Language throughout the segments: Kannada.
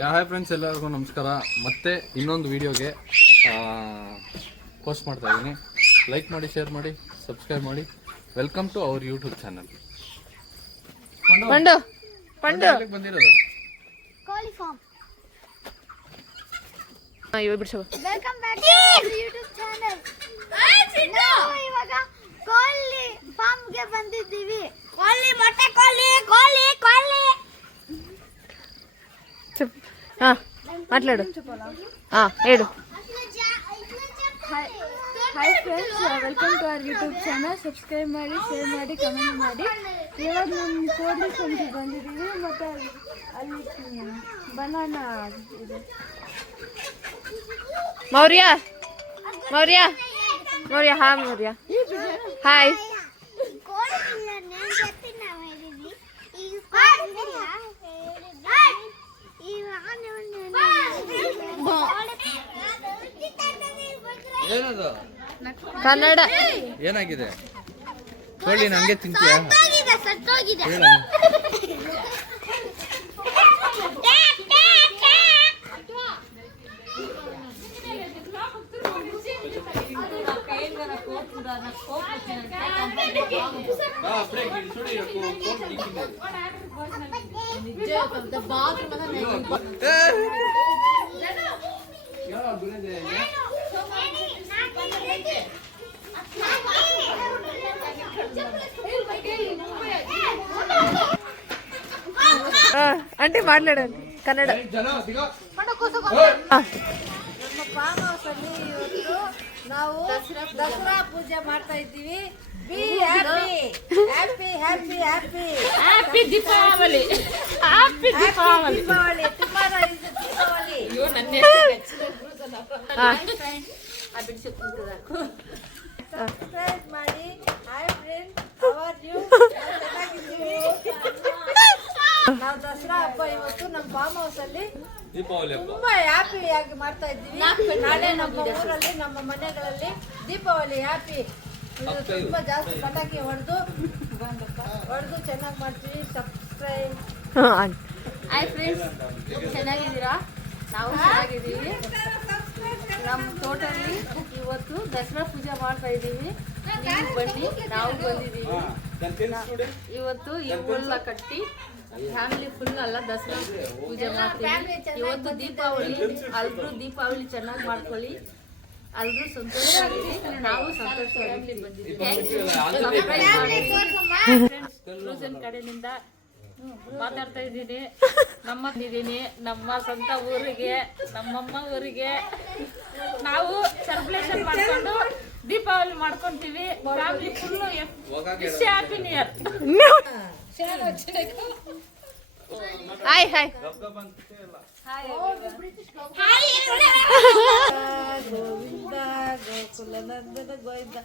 ಹಾಯ್ ಫ್ರೆಂಡ್ಸ್, ಎಲ್ಲರಿಗೂ ನಮಸ್ಕಾರ. ಮತ್ತೆ ಇನ್ನೊಂದು ವಿಡಿಯೋಗೆ ಪೋಸ್ಟ್ ಮಾಡ್ತಾ ಇದ್ದೀನಿ. ಲೈಕ್ ಮಾಡಿ, ಶೇರ್ ಮಾಡಿ, ಸಬ್ಸ್ಕ್ರೈಬ್ ಮಾಡಿ. Welcome to our YouTube channel. ಬಂದಿರೋದು ಕೋಳಿ farm. Welcome back to YouTube channel. ನಾವು ಇವಾಗ ಕೋಳಿ ಫಾರ್ಮ್ ಗೆ ಬಂದಿದ್ದೀವಿ. ಕೋಳಿ ಮೊಟ್ಟೆ ಕೋಳಿ ಕೋಳಿ ಕೋಳಿ మాట్లాడు ఏడు. Hi friends, welcome to our YouTube channel. Subscribe ಮಾಡಿ, ಶೇರ್ ಮಾಡಿ, ಕಮೆಂಟ್ ಮಾಡಿ. ಇವಾಗ ನಮ್ಮ ಕೋಳಿ ಫಾರ್ಮ್ಗೆ ಬಂದಿದ್ದೀವಿ. ಮತ್ತು ಅಲ್ಲಿ ಬನಾನಾ ಇದೆ. ಮೌರ್ಯ ಮೌರ್ಯ ಮೌರ್ಯ ಹಾ ಮೌರ್ಯ ಹಾಯ್. ಏನದು ಕನ್ನಡ ಏನಾಗಿದೆ? ಕೋಳಿ ನಂಗೆ ತಿಂತೀಯಾ? అంటే మాట్లాడండి కన్నడ. ನಮ್ಮ ಫಾರ್ಮ್ ಹೌಸ್ ಅಲ್ಲಿ ಇವತ್ತು ನಾವು ದಸರಾ ಪೂಜೆ ಮಾಡ್ತಾ ಇದ್ದೀವಿ. Be happy happy happy happy happy Deepavali. Happy Deepavali. Deepavali tomorrow is Deepavali. Subscribe ಮಾಡಿ. Hi friends, how are you? ಚೆನ್ನಾಗಿದ್ದೀವಿ. ನಾವು ದಸರಾ ಹಬ್ಬ ಇವತ್ತು ನಮ್ಮ ಫಾರ್ಮ್ ಹೌಸ್ ಅಲ್ಲಿ ತುಂಬಾ ಹ್ಯಾಪಿಯಾಗಿ ಮಾಡ್ತಾ ಇದ್ದೀವಿ. ನಾಳೆ ನಮ್ಮ ಊರಲ್ಲಿ, ನಮ್ಮ ಮನೆಗಳಲ್ಲಿ ದೀಪಾವಳಿ ಹ್ಯಾಪಿ. ತುಂಬಾ ಜಾಸ್ತಿ ಪಟಾಕಿ ಹೊಡೆದು ಚೆನ್ನಾಗಿ ಮಾಡ್ತೀವಿ. ಸಬ್ಸ್ಕ್ರೈಬ್. ಹಾಯ್ ಫ್ರೆಂಡ್ಸ್, ಚೆನ್ನಾಗಿದ್ದೀರಾ? ನಾವು ಚೆನ್ನಾಗಿದ್ದೀವಿ. ನಮ್ಮ ತೋಟದಲ್ಲಿ ಇವತ್ತು ದಸರಾ ಪೂಜೆ ಮಾಡ್ತಾ ಇದ್ದೀವಿ. ನೀವು ಬನ್ನಿ, ನಾವು ಬಂದಿದ್ದೀವಿ. ಇವತ್ತು ಈ ಹುಲ್ಲ ಕಟ್ಟಿ ಫ್ಯಾಮಿಲಿ ಫುಲ್ ಅಲ್ಲ ದಸರಾ ಪೂಜೆ ಮಾಡ್ತೀವಿ. ಇವತ್ತು ದೀಪಾವಳಿ, ಎಲ್ರೂ ದೀಪಾವಳಿ ಚೆನ್ನಾಗಿ ಮಾಡ್ಕೊಳ್ಳಿ. ಎಲ್ರೂ ಸಂತೋಷವಾಗಿರಿ, ನಾವು ಸಂತೋಷವಾಗಿ ಬಂದಿದ್ದೀವಿ. ಕಡೆಯಿಂದ ಮಾತಾಡ್ತಾ ಇದ್ದೀನಿ. ನಮ್ಮ ಸ್ವಂತ ಊರಿಗೆ, ನಮ್ಮಮ್ಮ ಊರಿಗೆ ನಾವು ಸೆಲೆಬ್ರೇಷನ್ ಮಾಡ್ಕೊಂಡು ದೀಪಾವಳಿ ಮಾಡ್ಕೊಂತೀವಿ. Family full happy new year. Hi hi Govinda Gokulanandana Govinda.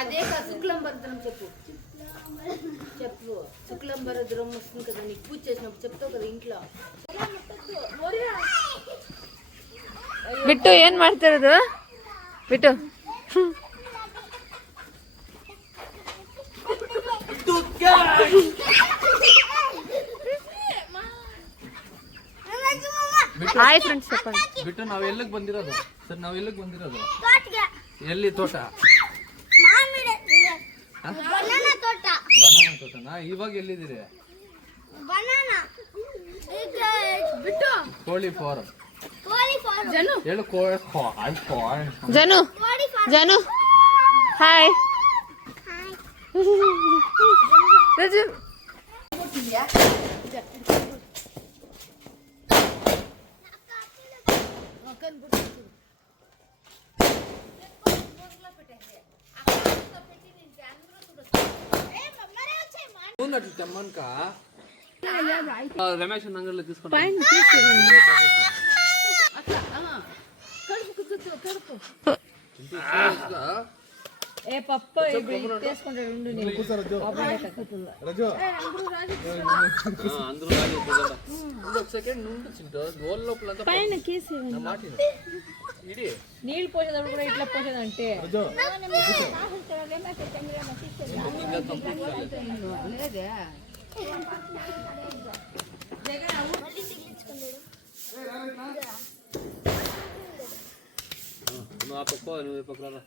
అదే శుక్లం భరద్రం చెప్పు శుక్లం భరద్రం వస్తుంది కదా, నీకు పూజ చేసినప్పుడు చెప్తావు కదా ఇంట్లో. ಬಿಟ್ಟು ಏನ್ ಮಾಡ್ತಿರೋದು? ಬಿಟ್ಟು ಹಾಯ್ ಫ್ರೆಂಡ್ಸ್ చెప్పండి. ಬಿಟ್ಟು ನಾವ್ ಎಲ್ಲಿಗೆ ಬಂದಿರೋದು ಸರ್? ನಾವ್ ಎಲ್ಲಿಗೆ ಬಂದಿರೋದು? ಎಲ್ಲಿ ತೋಟ? ಬನಾನಾ ತೋಟ. ಬನಾನಾ ತೋಟನಾ? ಇವಾಗ ಎಲ್ಲಿದ್ದೀರಿ? ಬನಾನಾ ಬಿಟ್ಟು ಕೋಳಿ ಫಾರಂ. ಕೋಳಿ ಫಾರ್ಮ್. ಹೇಳು ಜನು ಕೋಳಿ ಫಾರ್ಮ್. ಜನು ಹಾಯ್. ರಜು రమేష్ నంగర్లో తీసుకుంటా. ఏ పప్ప తీసుకుంటాడు. పైన కేసు నీళ్ళు పోసేటప్పుడు కూడా ఇట్లా పోసేదంటే ఆ పక్క నువ్వు ఈ పక్క రా.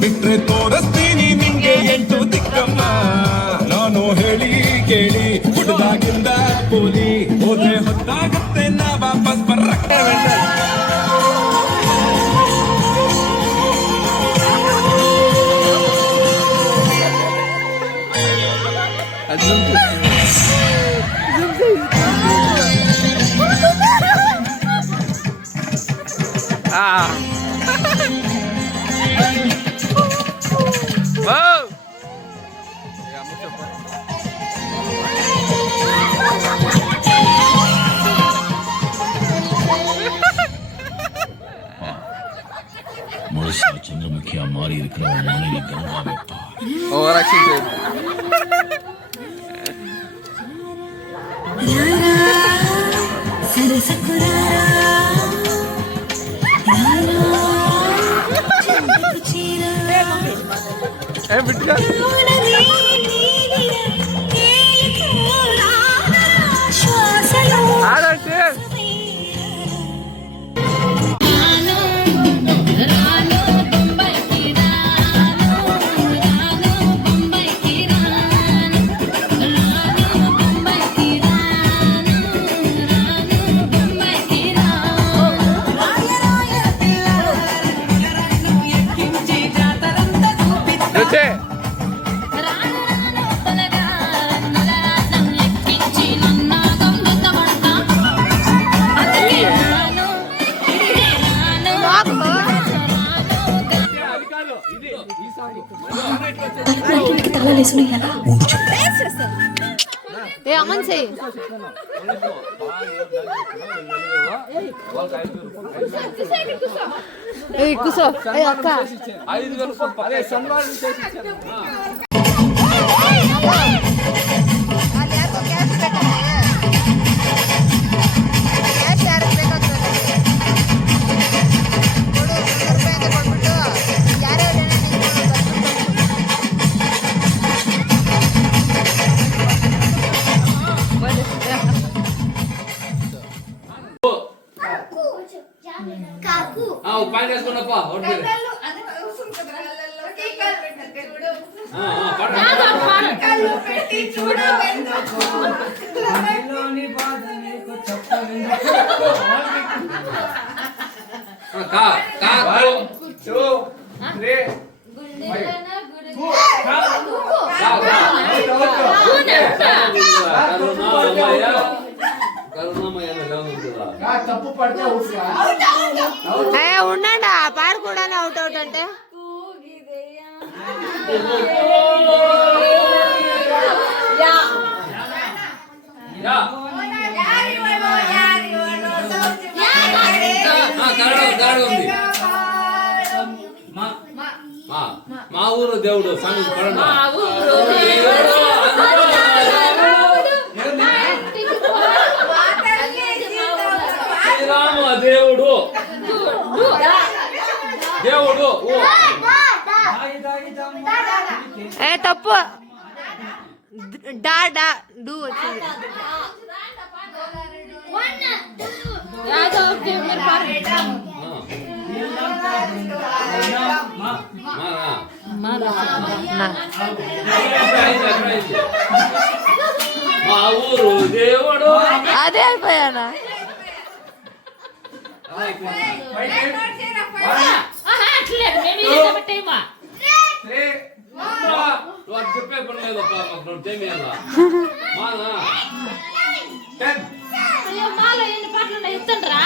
ಬಿಟ್ರೆ ತೋರಿಸ್ತೀನಿ ನಿಂಗೆ ಎಂಟು ದಿಕ್ಕಮ್ಮ ನಾನು ಹೇಳಿ ಕೇಳಿ ಹುಡುಗಾಗಿಂದ ಕೂಲಿ ಹೋದ್ರೆ ಹೊತ್ತಾಗುತ್ತೆ ನಾ ವಾಪಸ್ ಬರಕ್ಕೆ முழுசா சந்திரமுகியா மாறி இருக்கிற மனைவி கங்கா வைப்பா ఓవర్ యాక్షన్ చేయదు. ఏ బిట్గా ఆడంటే వచ్చే ఏ అమన్ చెయ్యి ఏ కూసో ఏ అక్క 5,000 రూపాయలు సన్మానం చేసి ఇచ్చారు. పైన వేసుకున్నప్ప తప్పు పడితే ఉండండి పార్ కూడా అవుట్ అవుట్ అంటే మా ఊరు దేవుడు శ్రీరామ దేవుడు దేవుడు ఏ తప్పు డా డా డూ వచ్చింది. మా ఊరు దేవుడు. అదే అయిపోయానా? చెప్పే పని లేదు మాలో ఎన్ని పాటలు ఉన్నాయి చెప్తాండ్రా?